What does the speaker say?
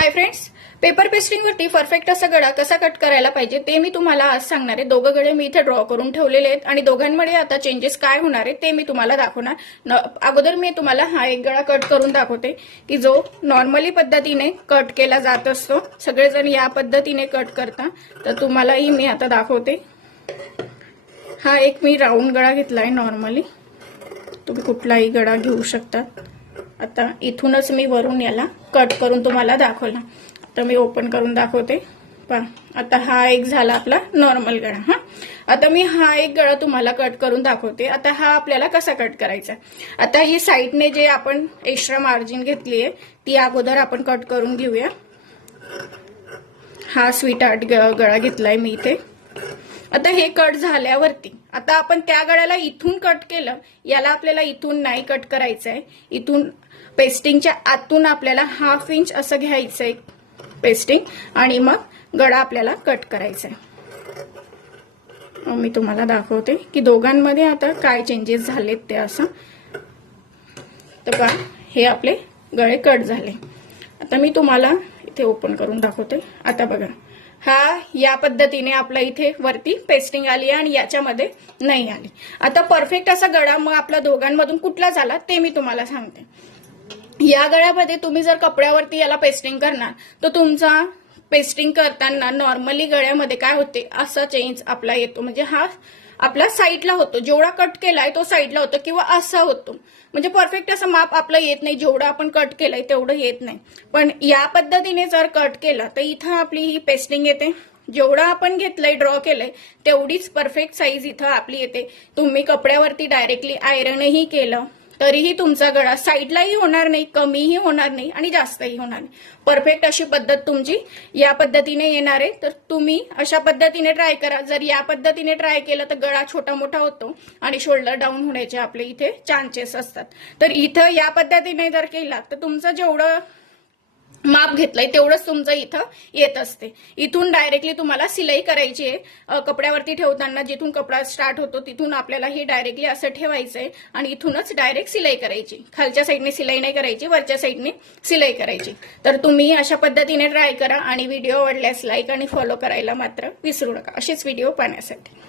Hi friends, paper pasting वरती perfect असा गळा कसा कट करायला पाहिजे ते मी तुम्हाला आज सांगणार आहे। दोघं गळे मी इथे ड्रॉ करून ठेवलेले आहेत आणि दोघांमध्ये आता चेंजेस काय होणार आहे ते मी तुम्हाला दाखवणार। अगोदर मी तुम्हाला हा एक गळा कट करून दाखवते की जो नॉर्मली पद्धतीने कट केला जात असतो। सगळेजण या पद्धतीने कट करता, तर तुम्हालाही मी आता दाखवते। हा एक मी राऊंड गळा घेतलाय। नॉर्मली तुम्ही कुठलाही गळा घेऊ शकता। आता इथूनच मी वरून याला कट करून तुम्हाला दाखवला। आता मी ओपन करून दाखवते पहा। आता हा एक झाला आपला नॉर्मल गळा। हा आता मी हा एक गळा तुम्हाला कट करून दाखवते। आता हा आपल्याला कसा कट करायचा। आता ही साइडने जे आपण एक्स्ट्रा मार्जिन घेतली आहे ती अगोदर आपण कट करून घेऊया। हा स्वीट आर्ट गळा घेतलाय मी इथे। आता हे कट झाल्यावरती आता आपण त्या गळ्याला इथून कट केलं, याला आपल्याला इथून नाही कट करायचंय। इथून पेस्टिंगच्या आतून आपल्याला 1/2 इंच असं घ्यायचंय पेस्टिंग आणि मग गळा आपल्याला कट करायचा आहे। मी तुम्हाला दाखवते की दोघांमध्ये आता काय चेंजेस झालेत ते असं। तर पहा, हे आपले गळे कट झाले। आता मी तुम्हाला इथे ओपन करून दाखवते। आता बघा, हा या पद्धतीने आपल्या इथे वरती पेस्टिंग आली आणि याच्यामध्ये नाही आली। आता परफेक्ट असा गळा मग आपला दोघांमधून कुठला झाला ते मी तुम्हाला सांगते। या गळ्यामध्ये तुम्ही जर कपड्यावरती याला पेस्टिंग करणार तर तुमचा पेस्टिंग करताना नॉर्मली गळ्यामध्ये काय होते, असा चेंज आपला येतो। म्हणजे हा आपला साईडला होतो, जेवढा कट केलाय तो साईडला होतो किंवा असा होतो। म्हणजे परफेक्ट असं माप आपलं येत नाही, जेवढं आपण कट केलंय तेवढं येत नाही। पण या पद्धतीने जर कट केला तर इथं आपली ही पेस्टिंग येते। जेवढं आपण घेतलंय ड्रॉ केलंय तेवढीच परफेक्ट साईज इथं आपली येते। तुम्ही कपड्यावरती डायरेक्टली आयरनही केलं तरीही तुमचा गळा साईडलाही होणार नाही, कमीही होणार नाही आणि जास्तही होणार नाही। परफेक्ट अशी पद्धत तुमची या पद्धतीने येणार आहे। तर तुम्ही अशा पद्धतीने ट्राय करा। जर या पद्धतीने ट्राय केलं तर गळा छोटा मोठा होतो आणि शोल्डर डाऊन होण्याचे आपले इथे चान्सेस असतात। तर इथं या पद्धतीने जर केला तर तुमचं जेवढं माप घेतलंय तेवढंच तुमचं इथं येत असते। इथून डायरेक्टली तुम्हाला सिलाई करायची आहे। कपड्यावरती ठेवताना जिथून कपडा स्टार्ट होतो तिथून आपल्याला हे डायरेक्टली असं ठेवायचंय आणि इथूनच डायरेक्ट सिलाई करायची। खालच्या साईडने सिलाई नाही करायची, वरच्या साईडने सिलाई करायची। तर तुम्ही अशा पद्धतीने ट्राय करा आणि व्हिडिओ आवडल्यास लाईक आणि फॉलो करायला मात्र विसरू नका असेच व्हिडिओ पाहण्यासाठी।